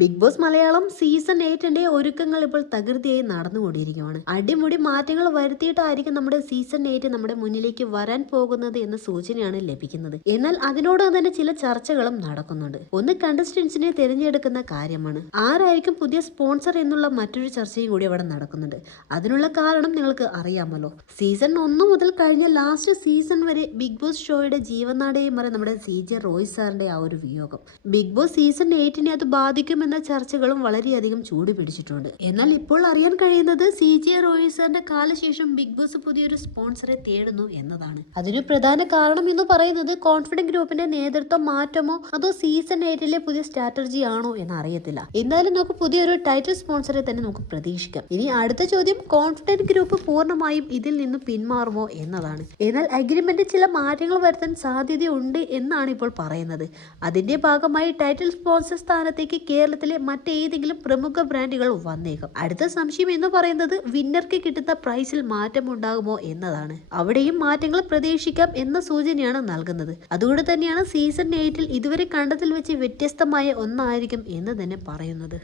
Big boss Malayalam season 8ന്റെ ഒരുക്കങ്ങൾ ഇപ്പോൾ തകൃതിയായി നടന്നുകൊണ്ടിരിക്കുകയാണ്. അടിമുടി മാറ്റങ്ങൾ വരുത്തിയിട്ടായിരിക്കും നമ്മുടെ സീസൺ 8 നമ്മുടെ മുന്നിലേക്ക് വരാൻ പോകുന്നത് എന്ന സൂചനയാണ് ലഭിക്കുന്നത്. എന്നാൽ അതിനോട് തന്നെ ചില ചർച്ചകളും നടക്കുന്നുണ്ട്. ഒന്ന് കണ്ടസ്റ്റൻസിനെ തിരഞ്ഞെടുക്കുന്ന കാര്യമാണ്. ആരായിരിക്കും പുതിയ സ്പോൺസർ എന്നുള്ള മറ്റൊരു ചർച്ചയും കൂടി അവിടെ നടക്കുന്നുണ്ട്. അതിനുള്ള കാരണം നിങ്ങൾക്ക് അറിയാമല്ലോ. സീസൺ 1 മുതൽ കഴിഞ്ഞ ലാസ്റ്റ് സീസൺ വരെ ബിഗ് ബോസ് ഷോയുടെ ജീവനാടിയായി മാറി നമ്മുടെ CJ റോയ് സാറിന്റെ ആ ഒരു വിയോഗം ബിഗ് ബോസ് സീസൺ 8നെ അത് ബാധിക്കും എന്ന ചർച്ചകളും വളരെയധികം ചൂട് പിടിച്ചിട്ടുണ്ട്. എന്നാൽ ഇപ്പോൾ അറിയാൻ കഴിയുന്നത് CJ റോയ് സാറിന്റെ കാലശേഷം ബിഗ് ബോസ് പുതിയൊരു സ്പോൺസറെ തേടുന്നു എന്നതാണ്. അതിന് പ്രധാന കാരണം എന്ന് പറയുന്നത് കോൺഫിഡന്റ് ഗ്രൂപ്പിന്റെ നേതൃത്വം മാറ്റമോ അതോ സീസൺ 8ലെ പുതിയ സ്ട്രാറ്റജി ആണോ എന്ന് അറിയത്തില്ല. എന്നാലും നമുക്ക് പുതിയൊരു ടൈറ്റിൽ സ്പോൺസറെ തന്നെ നമുക്ക് പ്രതീക്ഷിക്കാം. ഇനി അടുത്ത ചോദ്യം, കോൺഫിഡന്റ് ഗ്രൂപ്പ് പൂർണ്ണമായും ഇതിൽ നിന്ന് പിന്മാറുമോ എന്നതാണ്. എന്നാൽ അഗ്രിമെന്റിൽ ചില മാറ്റങ്ങൾ വരുത്താൻ സാധ്യതയുണ്ട് എന്നാണ് ഇപ്പോൾ പറയുന്നത്. അതിന്റെ ഭാഗമായി ടൈറ്റിൽ സ്പോൺസർ സ്ഥാനത്തേക്ക് കേരളത്തിലെ മറ്റേതെങ്കിലും പ്രമുഖ ബ്രാൻഡുകൾ വന്നേക്കാം. അടുത്ത സംശയം എന്ന് പറയുന്നത് വിന്നർക്ക് കിട്ടുന്ന പ്രൈസിൽ മാറ്റം ഉണ്ടാകുമോ എന്നതാണ്. അവിടെയും മാറ്റങ്ങൾ പ്രതീക്ഷിക്കാം എന്ന സൂചനയാണ് നൽകുന്നത്. അതുകൊണ്ട് തന്നെയാണ് സീസൺ 8ൽ ഇതുവരെ കണ്ടതിൽ വെച്ച് വ്യത്യസ്തമായ ഒന്നായിരിക്കും എന്ന് തന്നെ പറയുന്നത്.